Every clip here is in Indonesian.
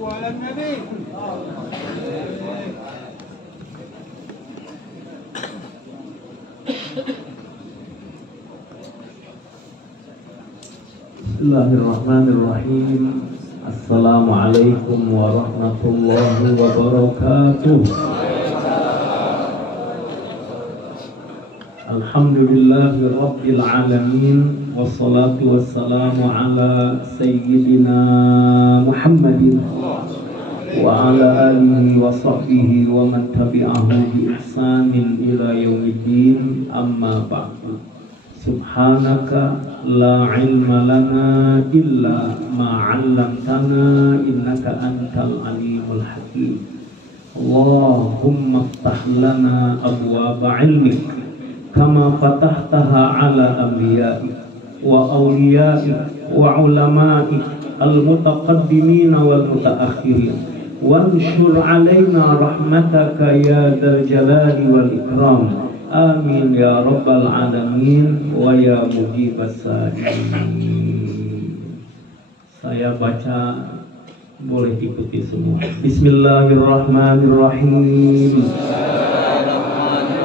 على النبي. Bismillahirrahmanirrahim. Assalamualaikum warahmatullahi wabarakatuh. Alhamdulillahi rabbil alamin. Wassalatu wassalamu ala sayyidina Muhammadin wa ala alihi wa sahbihi wa man tabi'ahu bi ihsanin ila yaumiddin. Amma ba'du. Subhanaka la ilma lana illa ma 'allamtana innaka antal alimul hakim. Allahumma iftah lana abwaaba 'ilmik kama fatahtaha 'ala anbiya'ik wa awliya'ik wa 'ulama'ik al-mutaqaddimin wal mutaakhirin. Wanshur 'alaina rahmataka ya dzal jalali wal ikram. Amin ya rabbal alamin wa ya mujibas sa'ilin. Saya baca, boleh ikuti semua. Bismillahirrahmanirrahim.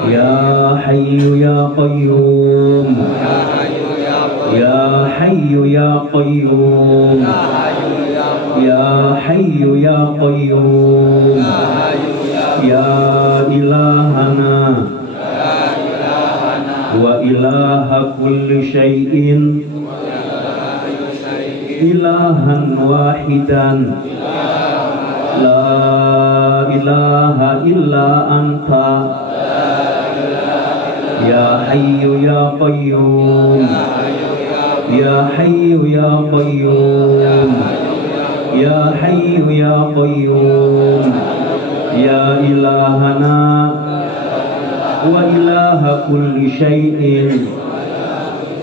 Ya hayyu ya qayyum, ya hayyu ya qayyum, ya hayyu ya qayyum, ya ilahana wa ilaha kulli syai'in ilahan wahidan la ilaha illa anta ya hayyu ya qayyum, ya hayyu ya qayyum, ya hayyu ya qayyum, ya ilahana wa ilaha kulli syai'in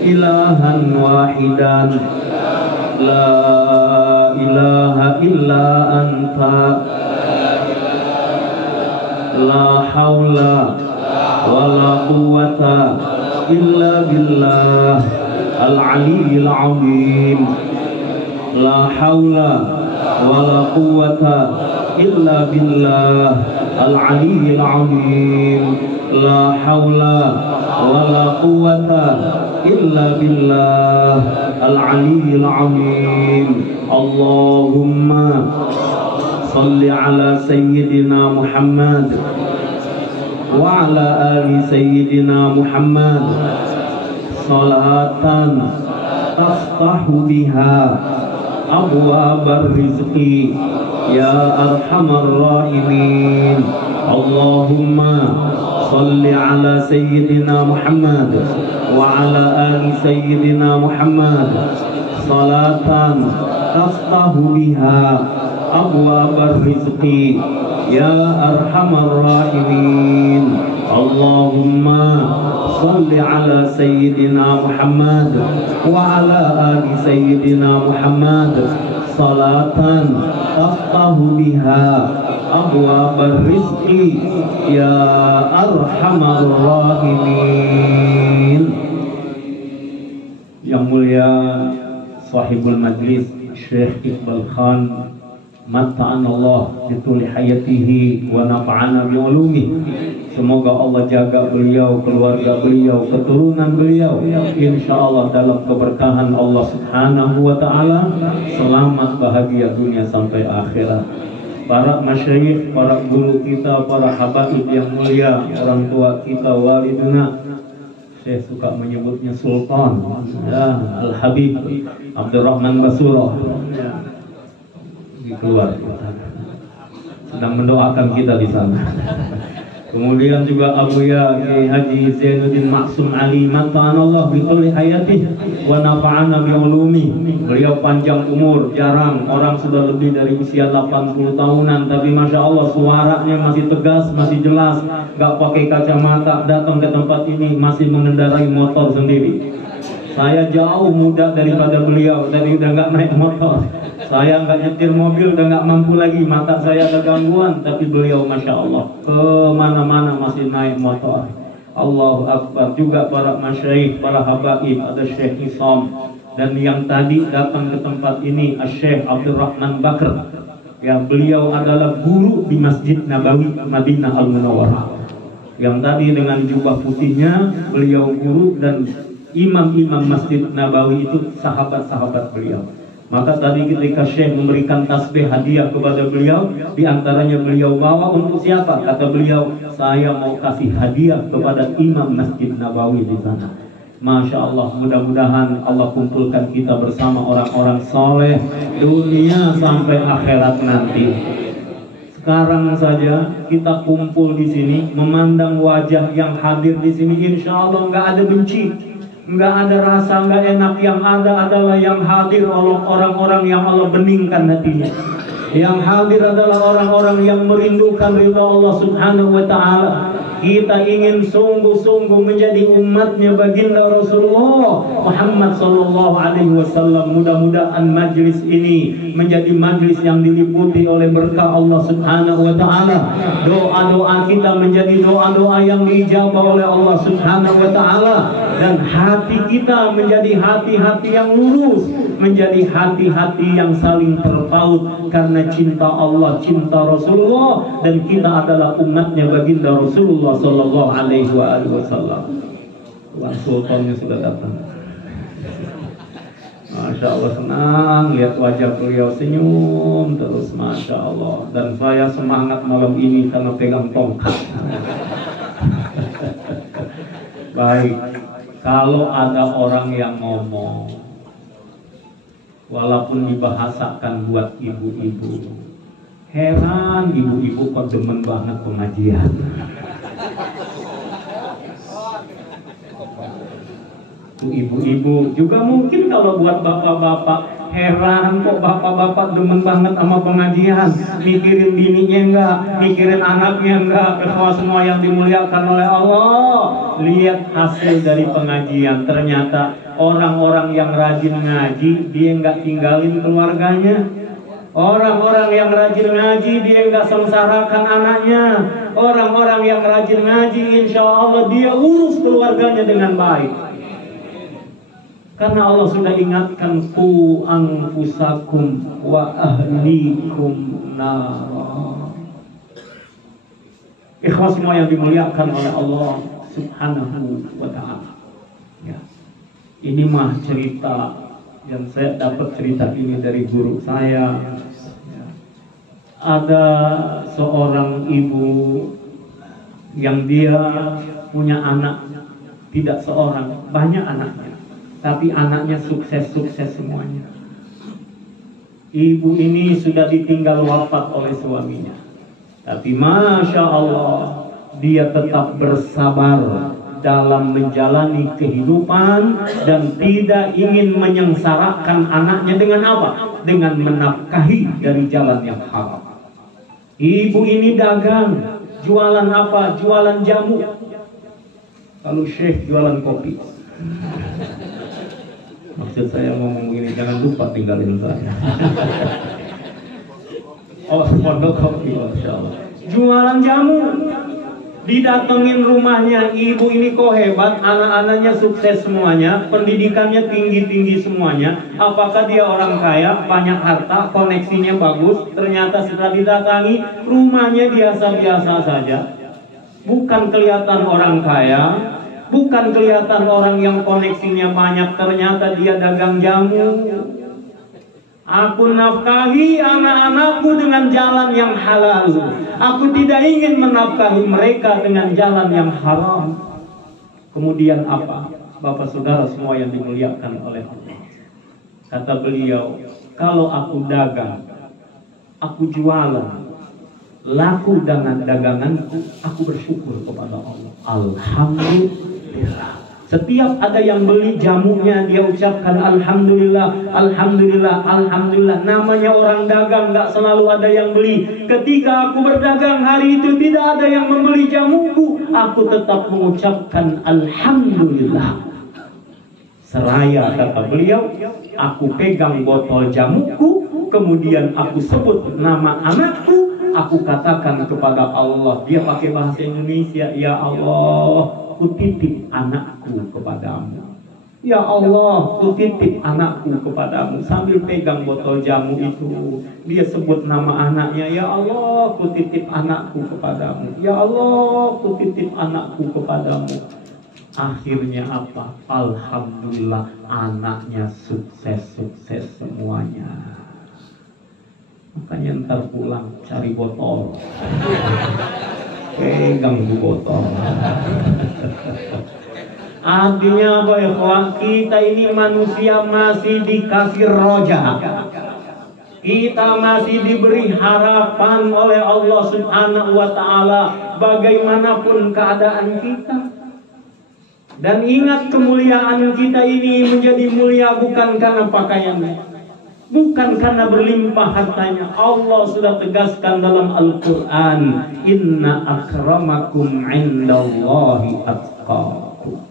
ilahan wahidan la ilaha illa anta la hawla wa la quwwata illa billah al-aliyyil azim. La hawla wa la quwwata illa billah al-aliyyil azim. La hawla wa la quwwata illa billah al-aliyyil azim. Allahumma salli ala sayyidina Muhammad wa ala ali sayyidina Muhammad salatan taftahu biha abwabar rizqi ya arhamar rahimin. Allahumma salli ala sayyidina Muhammad wa ala ali sayyidina Muhammad salatan taftahu biha abwabar rizqi ya arhamar rahimin. Allahumma salli ala sayyidina Muhammad wa ala ali sayyidina Muhammad salatan taftahu biha abwabar rizqi ya arhamar rahimin. Yang mulia sahibul majlis Syekh Iqbal Khan, mata'anallah bituli hayatihi wa nafa'ana bi'ulumi. Semoga Allah jaga beliau, keluarga beliau, keturunan beliau, insyaallah dalam keberkahan Allah subhanahu wa ta'ala, selamat bahagia dunia sampai akhirat. Para masyayikh, para guru kita, para habaib yang mulia, orang tua kita, waliduna, saya suka menyebutnya Sultan ya, Al-Habib Abdurrahman Basurah ya, keluar sedang mendoakan kita di sana. Kemudian juga Abuya Kiai Haji Zainuddin Maksum Ali, mata'anallah bituli hayatih wa nafa'ana bi'ulumi. Beliau panjang umur, jarang orang sudah lebih dari usia 80 tahunan, tapi Masya Allah suaranya masih tegas, masih jelas, gak pakai kacamata, datang ke tempat ini masih mengendarai motor sendiri. Saya jauh muda daripada beliau, tadi udah gak naik motor. Saya nggak nyetir mobil, udah nggak mampu lagi, mata saya ada gangguan, tapi beliau Masya Allah kemana-mana masih naik motor. Allahu Akbar. Juga para masyayikh, para habaib, ada Syekh Isam, dan yang tadi datang ke tempat ini Syekh Abdurrahman Bakr, Ya, beliau adalah guru di Masjid Nabawi Madinah Al-Munawwarah. Yang tadi dengan jubah putihnya beliau guru, dan imam-imam Masjid Nabawi itu sahabat-sahabat beliau. Maka tadi ketika Syekh memberikan tasbih hadiah kepada beliau, di antaranya beliau bawa untuk siapa? Kata beliau, saya mau kasih hadiah kepada imam Masjid Nabawi di sana. Masya Allah, mudah-mudahan Allah kumpulkan kita bersama orang-orang soleh dunia sampai akhirat nanti. Sekarang saja kita kumpul di sini, memandang wajah yang hadir di sini, insya Allah nggak ada benci, nggak ada rasa nggak enak. Yang ada adalah yang hadir orang-orang yang Allah beningkan hatinya. Yang hadir adalah orang-orang yang merindukan ridha Allah Subhanahu wa Ta'ala. Kita ingin sungguh-sungguh menjadi umatnya baginda Rasulullah Muhammad sallallahu alaihi wasallam. Mudah-mudahan majlis ini menjadi majlis yang diliputi oleh berkah Allah Subhanahu wa Ta'ala. Doa-doa kita menjadi doa-doa yang diijabah oleh Allah Subhanahu wa Ta'ala, dan hati kita menjadi hati-hati yang lurus, menjadi hati-hati yang saling terpaut karena cinta Allah, cinta Rasulullah, dan kita adalah umatnya baginda Rasulullah sallallahu alaihi wasallam. Tuan Sultannya sudah datang. Masya Allah, senang lihat wajah beliau senyum terus, Masya Allah. Dan saya semangat malam ini karena pegang tongkat. Baik, kalau ada orang yang ngomong, walaupun dibahasakan buat ibu-ibu, heran ibu-ibu kok demen banget pengajian. Ibu-ibu juga mungkin kalau buat bapak-bapak, heran kok bapak-bapak demen banget sama pengajian, mikirin bininya enggak, mikirin anaknya enggak. Semua yang dimuliakan oleh Allah, lihat hasil dari pengajian. Ternyata orang-orang yang rajin ngaji, dia enggak tinggalin keluarganya. Orang-orang yang rajin ngaji, dia enggak sengsarakan anaknya. Orang-orang yang rajin ngaji, insya Allah dia urus keluarganya dengan baik. Karena Allah sudah ingatkan, ku anfusakum wa ahlikum nar. Ikhwas semua yang dimuliakan oleh Allah Subhanahu wa Ta'ala. Ya. Ini mah cerita yang saya dapat, cerita ini dari guru saya. Ya. Ada seorang ibu yang dia punya anak, tidak seorang, banyak anaknya. Tapi anaknya sukses-sukses semuanya. Ibu ini sudah ditinggal wafat oleh suaminya. Tapi Masya Allah, dia tetap bersabar dalam menjalani kehidupan dan tidak ingin menyengsarakan anaknya dengan apa? Dengan menafkahi dari jalan yang haram. Ibu ini dagang, jualan apa? Jualan jamu. Kalau Syekh jualan kopi. Maksud saya ngomong gini, jangan lupa tinggalin saya. Oh, pondok kopi, Masya Allah. Jualan jamu. Didatengin rumahnya, ibu ini kok hebat, anak-anaknya sukses semuanya, pendidikannya tinggi-tinggi semuanya. Apakah dia orang kaya, banyak harta, koneksinya bagus? Ternyata setelah didatangi, rumahnya biasa-biasa saja. Bukan kelihatan orang kaya, bukan kelihatan orang yang koneksinya banyak, ternyata dia dagang jamu. Aku nafkahi anak-anakku dengan jalan yang halal. Aku tidak ingin menafkahi mereka dengan jalan yang haram. Kemudian apa? Bapak saudara semua yang dimuliakan oleh Allah. Kata beliau, kalau aku dagang, aku jualan, laku dengan daganganku, aku bersyukur kepada Allah. Alhamdulillah. Setiap ada yang beli jamunya, dia ucapkan Alhamdulillah, Alhamdulillah, Alhamdulillah. Namanya orang dagang, gak selalu ada yang beli. Ketika aku berdagang hari itu tidak ada yang membeli jamuku, aku tetap mengucapkan Alhamdulillah. Seraya, kata beliau, aku pegang botol jamuku, kemudian aku sebut nama anakku, aku katakan kepada Allah. Dia pakai bahasa Indonesia, ya Allah, aku titip anakku kepadamu. Ya Allah, ku titip anakku kepadamu. Sambil pegang botol jamu itu, dia sebut nama anaknya. Ya Allah, ku titip anakku kepadamu. Ya Allah, ku titip anakku kepadamu. Akhirnya apa? Alhamdulillah, anaknya sukses semuanya. Makanya ntar pulang cari botol, pegang di botol. Artinya apa ya kawan? Kita ini manusia masih dikasih roja. Kita masih diberi harapan oleh Allah Subhanahu wa ta'ala bagaimanapun keadaan kita. Dan ingat, kemuliaan kita ini menjadi mulia bukan karena pakaiannya, bukan karena berlimpah hartanya. Allah sudah tegaskan dalam Al-Quran, inna akramakum indallahi atqakum.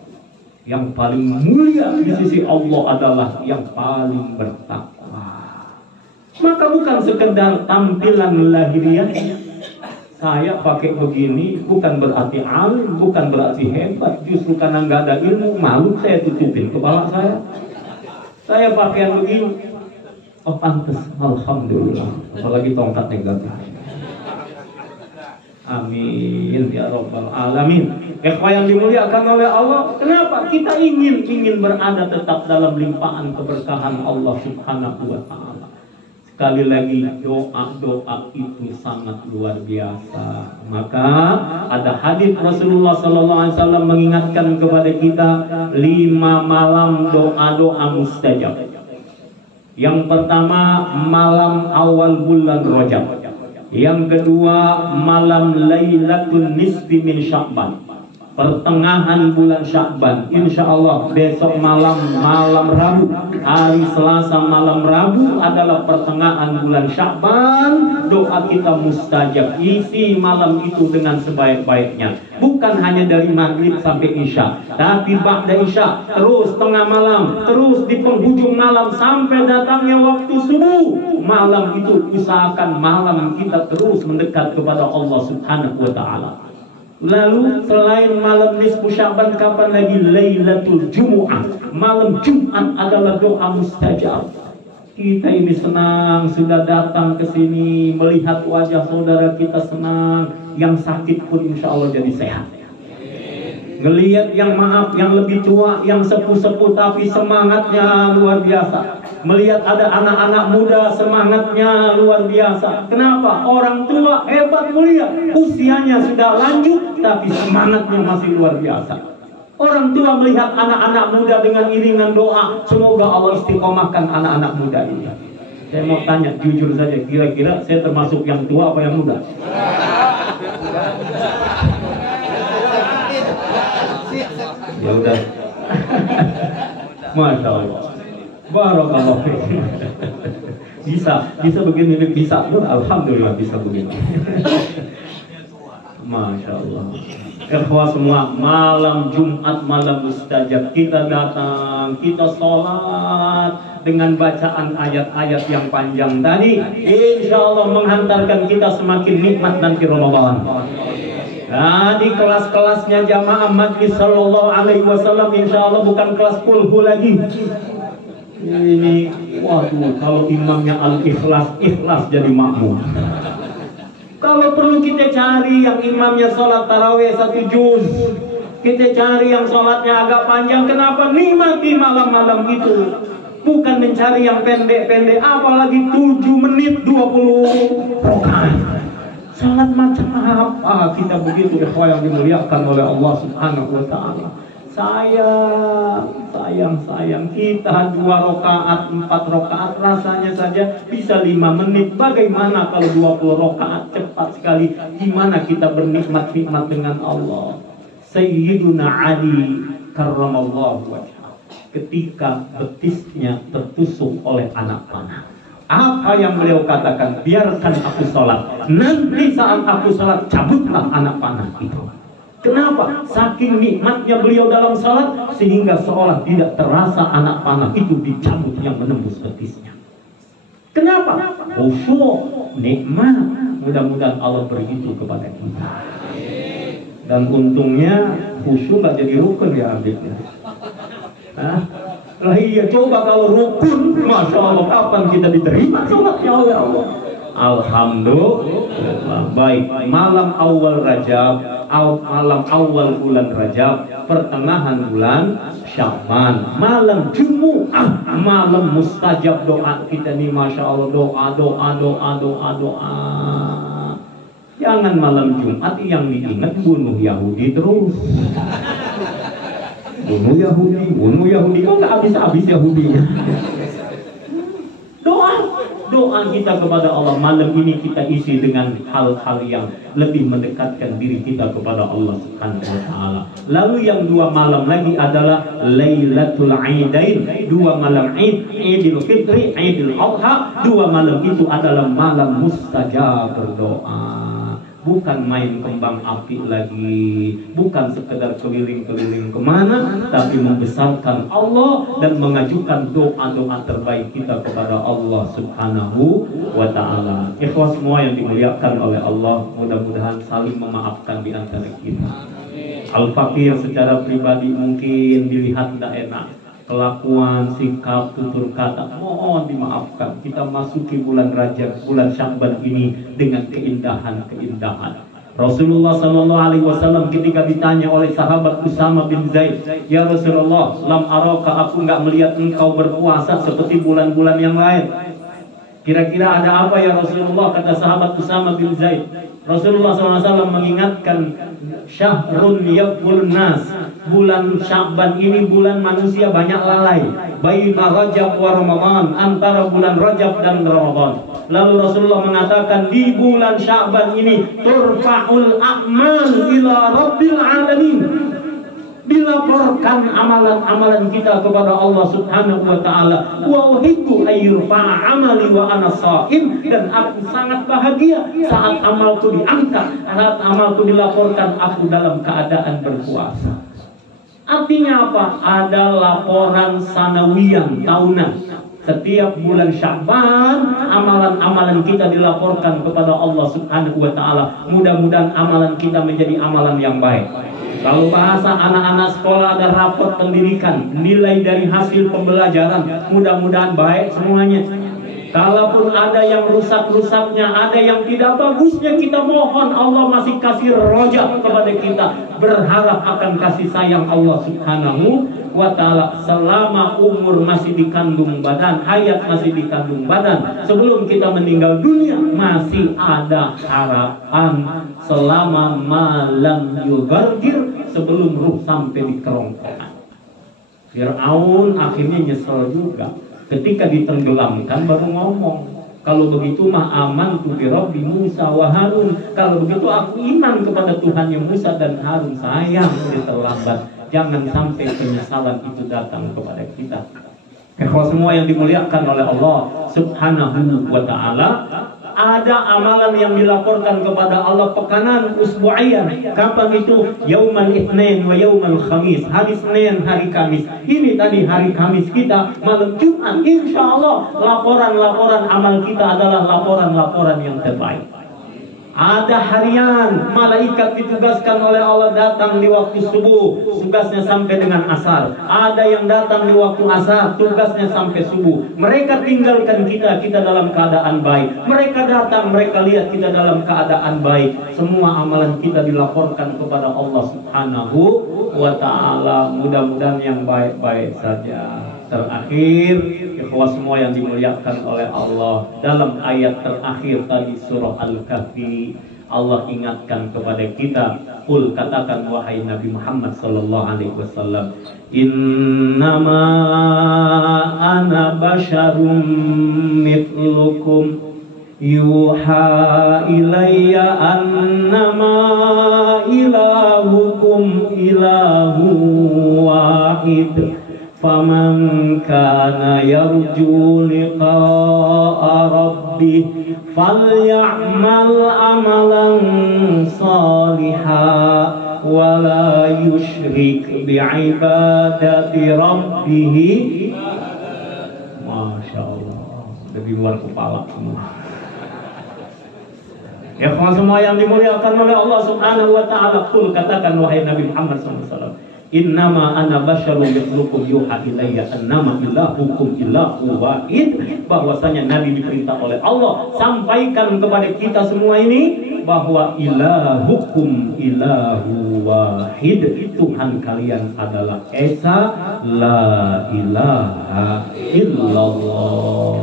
Yang paling mulia di sisi Allah adalah yang paling bertakwa. Maka bukan sekedar tampilan lahiriah. Saya pakai begini bukan berarti alim, bukan berarti hebat. Justru karena nggak ada ilmu, malu saya tutupin kepala saya. Saya pakaian begini, oh pantas, alhamdulillah. Apalagi tongkatnya gagah. Amin ya rabbal alamin. Ikhwah yang dimuliakan oleh Allah, kenapa kita ingin berada tetap dalam limpahan keberkahan Allah Subhanahu wa ta'ala. Sekali lagi, doa itu sangat luar biasa. Maka ada hadis Rasulullah SAW mengingatkan kepada kita 5 malam doa mustajab. Yang pertama, malam awal bulan Rajab. Yang kedua, malam Lailatul Nisfi min Sya'ban, pertengahan bulan Sya'ban. Insya Allah besok malam Rabu, hari Selasa malam Rabu adalah pertengahan bulan Sya'ban. Doa kita mustajab. Isi malam itu dengan sebaik-baiknya. Bukan hanya dari maghrib sampai isya, tapi ba'da isya, terus tengah malam, terus di penghujung malam sampai datangnya waktu subuh. Malam itu usahakan malam kita terus mendekat kepada Allah Subhanahu wa ta'ala. Lalu selain malam nisfu Sya'ban, kapan lagi? Lailatul Jumu'ah, malam Jumat adalah doa mustajab. Kita ini senang sudah datang ke sini, melihat wajah saudara kita senang, yang sakit pun insya Allah jadi sehat. Ngelihat yang maaf, yang lebih tua, yang sepuh-sepuh tapi semangatnya luar biasa. Melihat ada anak-anak muda semangatnya luar biasa. Kenapa? Orang tua hebat mulia, usianya sudah lanjut tapi semangatnya masih luar biasa. Orang tua melihat anak-anak muda dengan iringan doa, semoga Allah istiqomahkan anak-anak muda ini. Saya mau tanya jujur saja, kira-kira saya termasuk yang tua apa yang muda? Ya udah. Masya Allah. Barakallah. Bisa begini, bisa. Alhamdulillah bisa begini. Masya Allah. Ikhwah semua, malam Jumat, malam mustajab, kita datang, kita sholat dengan bacaan ayat-ayat yang panjang tadi, insya Allah menghantarkan kita semakin nikmat nanti Ramadan. Nah, di kelas-kelasnya jamaah majlis sallallahu alaihi wasallam insya Allah bukan kelas kulhu lagi. Ini, waduh, kalau imamnya al-ikhlas, ikhlas jadi makmum. Kalau perlu kita cari yang imamnya sholat tarawih 1 juz, kita cari yang sholatnya agak panjang. Kenapa? Nikmati malam-malam itu. Bukan mencari yang pendek-pendek, apalagi 7 menit 20 rakaat. Salat macam apa kita begitu, ikhwah yang dimuliakan oleh Allah Subhanahu wa ta'ala. Sayang kita 2 rakaat, 4 rakaat rasanya saja bisa 5 menit. Bagaimana kalau 20 rakaat? Cepat sekali. Gimana kita bernikmat-nikmat dengan Allah? Sayyiduna Ali karramallahu wajhah, ketika betisnya tertusuk oleh anak panah, apa yang beliau katakan? Biarkan aku sholat, nanti saat aku sholat cabutlah anak panah itu. Kenapa? Saking nikmatnya beliau dalam sholat, sehingga seolah tidak terasa anak panah itu dicabut yang menembus betisnya. Kenapa? Khusyuk, nikmat. Mudah-mudahan Allah begitu kepada kita. Dan untungnya khusyuk gak jadi rukun ya adiknya. Lah iya, coba kalau rukun, Masya Allah, kapan kita diterima sholatnya oleh Allah? Alhamdulillah. Baik, malam awal Rajab, malam awal bulan Rajab, pertengahan bulan Sya'ban, malam Jumat, malam mustajab doa kita nih, Masya Allah, doa. Jangan malam Jumat yang diingat bunuh Yahudi terus. Bunuh Yahudi, kok nggak habis-habis Yahudinya. Doa kita kepada Allah malam ini kita isi dengan hal-hal yang lebih mendekatkan diri kita kepada Allah Subhanahu wa taala. Lalu yang 2 malam lagi adalah Lailatul Aidain, 2 malam Id, Idul Fitri, Idul Adha. 2 malam itu adalah malam mustajab berdoa. Bukan main kembang api lagi, bukan sekedar keliling-keliling kemana, tapi membesarkan Allah dan mengajukan doa-doa terbaik kita kepada Allah Subhanahu wa ta'ala. Ikhwah semua yang dimuliakan oleh Allah, mudah-mudahan saling memaafkan di antara kita. Al-Fakir secara pribadi mungkin dilihat tidak enak, kelakuan, sikap, tutur kata, mohon dimaafkan. Kita masuki bulan Rajab, bulan Sya'ban ini dengan keindahan-keindahan. Rasulullah Sallallahu Alaihi Wasallam ketika ditanya oleh sahabat Usama bin Zaid, ya Rasulullah, lam araka, aku nggak melihat engkau berpuasa seperti bulan-bulan yang lain. Kira-kira ada apa ya Rasulullah? Kata sahabat Usama bin Zaid. Rasulullah SAW mengingatkan, syahrun yaqul nas, bulan Sya'ban ini bulan manusia banyak lalai. Baina Rajab wa Ramadan, antara bulan Rajab dan Ramadan. Lalu Rasulullah mengatakan, di bulan Sya'ban ini turfa'ul a'mal ila rabbil alamin, dilaporkan amalan-amalan kita kepada Allah Subhanahu wa ta'ala. Wa uhibbu ayyurfa'a amali wa ana sha'im, dan aku sangat bahagia saat amalku diangkat, saat amalku dilaporkan aku dalam keadaan berpuasa. Artinya apa? Ada laporan sanawiyan tahunan. Setiap bulan Sya'ban amalan-amalan kita dilaporkan kepada Allah Subhanahu wa ta'ala. Mudah-mudahan amalan kita menjadi amalan yang baik. Kalau bahasa anak-anak sekolah ada raport pendidikan, nilai dari hasil pembelajaran, mudah-mudahan baik semuanya. Kalaupun ada yang rusak-rusaknya, ada yang tidak bagusnya, kita mohon Allah masih kasih rojak kepada kita, berharap akan kasih sayang Allah Subhanahu wa ta'ala selama umur masih dikandung badan, hayat masih dikandung badan. Sebelum kita meninggal dunia masih ada harapan selama malam yugargir, sebelum ruh sampai di kerongkongan. Fir'aun akhirnya nyesel juga. Ketika ditenggelamkan baru ngomong, kalau begitu mah aman tu bi Rabbi Musa wa Harun. Kalau begitu aku iman kepada Tuhannya Musa dan Harun. Sayang sudah terlambat. Jangan sampai penyesalan itu datang kepada kita. Ikhwah semua yang dimuliakan oleh Allah Subhanahu wa ta'ala, ada amalan yang dilaporkan kepada Allah pekanan usbu'iyah. Kapan itu? Yaumal Itsnain wa yaumal Khamis. Hari Senin, hari Kamis. Ini tadi hari Kamis kita, malam Jumat. Insya Allah laporan-laporan amal kita adalah laporan-laporan yang terbaik. Ada harian, malaikat ditugaskan oleh Allah datang di waktu subuh, tugasnya sampai dengan asar. Ada yang datang di waktu asar, tugasnya sampai subuh. Mereka tinggalkan kita dalam keadaan baik. Mereka datang, mereka lihat kita dalam keadaan baik. Semua amalan kita dilaporkan kepada Allah Subhanahu wa ta'ala. Mudah-mudahan yang baik-baik saja. Terakhir, ikhwah semua yang dimuliakan oleh Allah, dalam ayat terakhir tadi surah Al-Kahfi, Allah ingatkan kepada kita, qul, katakan wahai Nabi Muhammad sallallahu alaihi wasallam, innama ana basyarum mithlukum yuha ilayya annama ilahukum ilahu wahid. Faman kana yarju liqa'a rabbih falya'mal amalan salihan wa la yusyrik bi'ibadati rabbih. Masya Allah, dari luar kepala semua. Ya semua yang dimuliakan oleh Allah Subhanahu wa ta'ala, qul, katakan wahai Nabi Muhammad SAW, Innama ana basyarun mithlukum yuha ilayya annama ilahukum ilahu wahid. Bahwasanya Nabi diperintah oleh Allah, sampaikan kepada kita semua ini bahwa ilahukum ilahu wahid, Tuhan kalian adalah Esa, la ilaha illallah.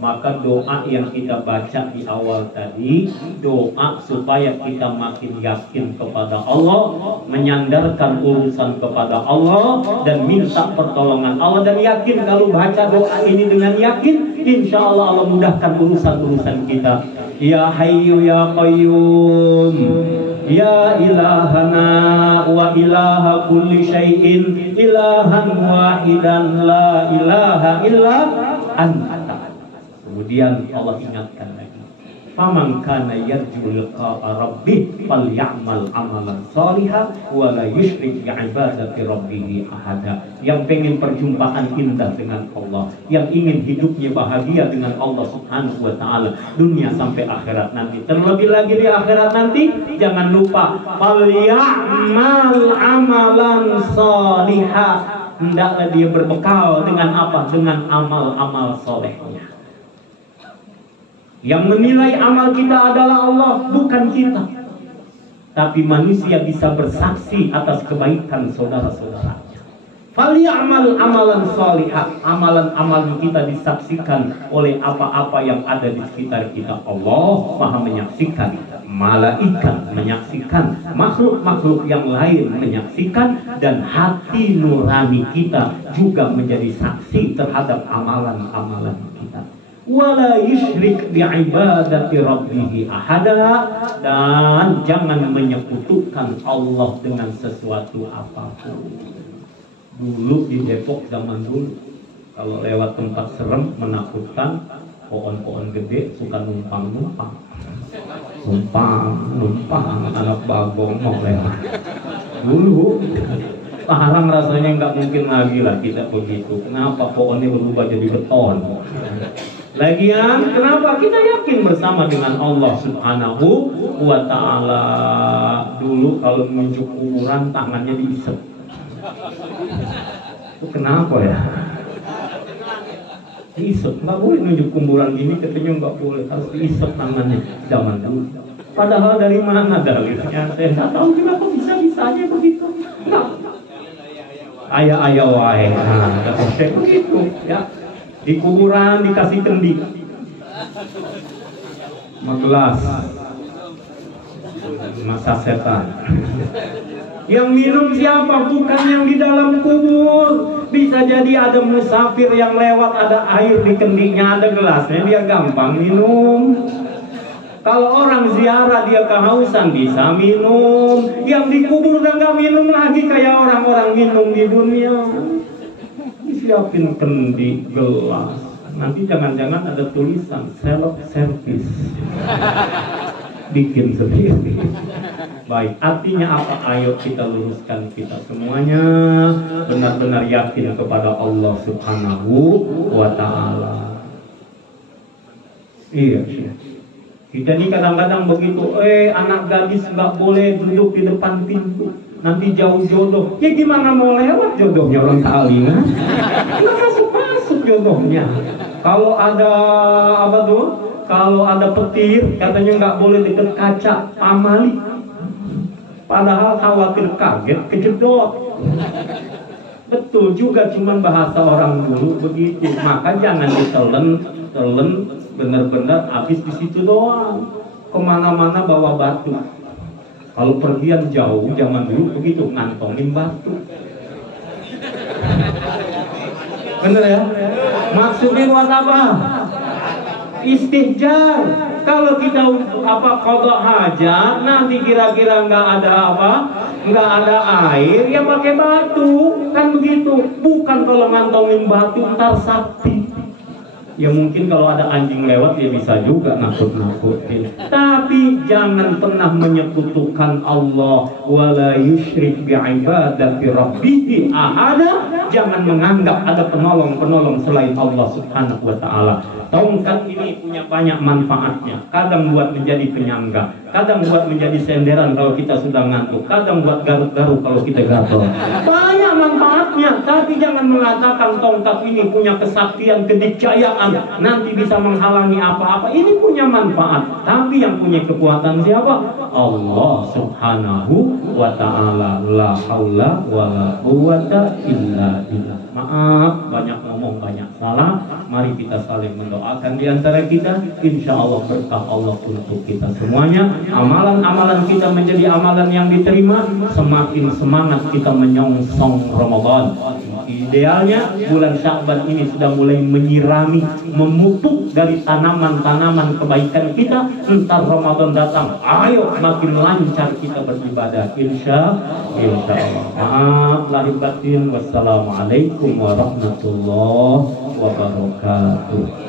Maka doa yang kita baca di awal tadi, doa supaya kita makin yakin kepada Allah, menyandarkan urusan kepada Allah, dan minta pertolongan Allah, dan yakin kalau baca doa ini dengan yakin, insya Allah Allah mudahkan urusan-urusan kita. Ya Hayyu Ya Qayyum, Ya ilahana wa ilaha kulli syai'in, ilahan wahidan la ilaha illa anta. Kemudian Allah ingatkan lagi, faman kana yarju liqa'a rabbih falyamal amalan shalihan wa la yusyrik bi'ibadati rabbih ahada. Yang pengen perjumpaan indah dengan Allah, yang ingin hidupnya bahagia dengan Allah Subhanahu wa taala dunia sampai akhirat nanti. Terlebih lagi di akhirat nanti, jangan lupa falyamal amalan shalihan. Hendaklah dia berbekal dengan apa? Dengan amal-amal solehnya. Yang menilai amal kita adalah Allah, bukan kita. Tapi manusia bisa bersaksi atas kebaikan saudara-saudaranya. Falyamal amalan shalihan. Amalan-amalan kita disaksikan oleh apa-apa yang ada di sekitar kita. Allah Maha menyaksikan, malaikat menyaksikan, makhluk-makhluk yang lain menyaksikan, dan hati nurani kita juga menjadi saksi terhadap amalan-amalan kita. Wala yusyrik bi'ibadati rabbih ahada, dan jangan menyekutukan Allah dengan sesuatu apapun. Dulu di Depok zaman dulu, kalau lewat tempat serem menakutkan, pohon-pohon gede suka numpang anak bagong mau lewat. Dulu sekarang rasanya nggak mungkin lagi lah kita begitu. Kenapa pohonnya berubah jadi beton? Lagian kenapa? Kita yakin bersama dengan Allah Subhanahu wa ta'ala. Dulu kalau menunjuk kuburan tangannya diisep. Kenapa ya? Diisep, nggak boleh nunjuk kuburan gini, katanya nggak boleh, harus diisep tangannya zaman dulu. Padahal dari mana dalilnya? Saya nggak tahu kenapa bisa-bisanya begitu. Nggak. Ayah wae, nggak boleh begitu ya. Di kuburan dikasih kendi, gelas, masa setan. Yang minum siapa? Bukan yang di dalam kubur. Bisa jadi ada musafir yang lewat, ada air di kendinya, ada gelasnya, dia gampang minum. Kalau orang ziarah dia kehausan bisa minum. Yang dikubur udah nggak minum lagi kayak orang-orang minum di dunia. Siapin kendi, gelas. Nanti jangan-jangan ada tulisan self service. Bikin sendiri. Baik, artinya apa? Ayo kita luruskan kita semuanya benar-benar yakin kepada Allah Subhanahu wa ta'ala. Iya. Kita ini kadang-kadang begitu, anak gadis nggak boleh duduk di depan pintu, nanti jauh jodoh. Ya gimana mau lewat jodohnya orang kali kan? Nggak masuk jodohnya. Kalau ada apa tuh? Kalau ada petir, katanya nggak boleh deket kaca pamali. Padahal khawatir kaget kejedot. Betul juga, cuman bahasa orang dulu begitu. Maka jangan ditelen benar-benar habis di situ doang. Kemana-mana bawa batu. Kalau pergian jauh zaman dulu begitu, ngantongin batu. Bener ya? Maksudnya buat apa? Istihjar. Kalau kita qada hajat, nanti kira-kira nggak ada apa, nggak ada air, ya pakai batu, kan begitu. Bukan kalau ngantongin batu ntar sakti. Ya mungkin kalau ada anjing lewat ya bisa juga nakut-nakutin. Tapi jangan pernah menyekutukan Allah. Wala yusyrik bi'ibadati rabbih ahada. Jangan menganggap ada penolong-penolong selain Allah Subhanahu wa ta'ala. Tongkat ini punya banyak manfaatnya. Kadang buat menjadi penyangga, kadang buat menjadi senderan kalau kita sudah ngantuk, kadang buat garuk-garuk kalau kita gatel. Banyak manfaatnya, tapi jangan mengatakan tongkat ini punya kesaktian, kedikjayaan, nanti bisa menghalangi apa-apa. Ini punya manfaat, tapi yang punya kekuatan siapa? Allah Subhanahu wa ta'ala. La haula wa la quwwata illa billah. Maaf, banyak ngomong, banyak salah. Mari kita saling mendoakan di antara kita. Insya Allah berkah Allah untuk kita semuanya. Amalan-amalan kita menjadi amalan yang diterima. Semakin semangat kita menyongsong Ramadan. Idealnya bulan Sya'ban ini sudah mulai menyirami, memupuk dari tanaman-tanaman kebaikan kita. Entar Ramadan datang, ayo makin lancar kita beribadah. Insya Allah. Maaf lahir batin. Wassalamualaikum warahmatullahi wabarakatuh.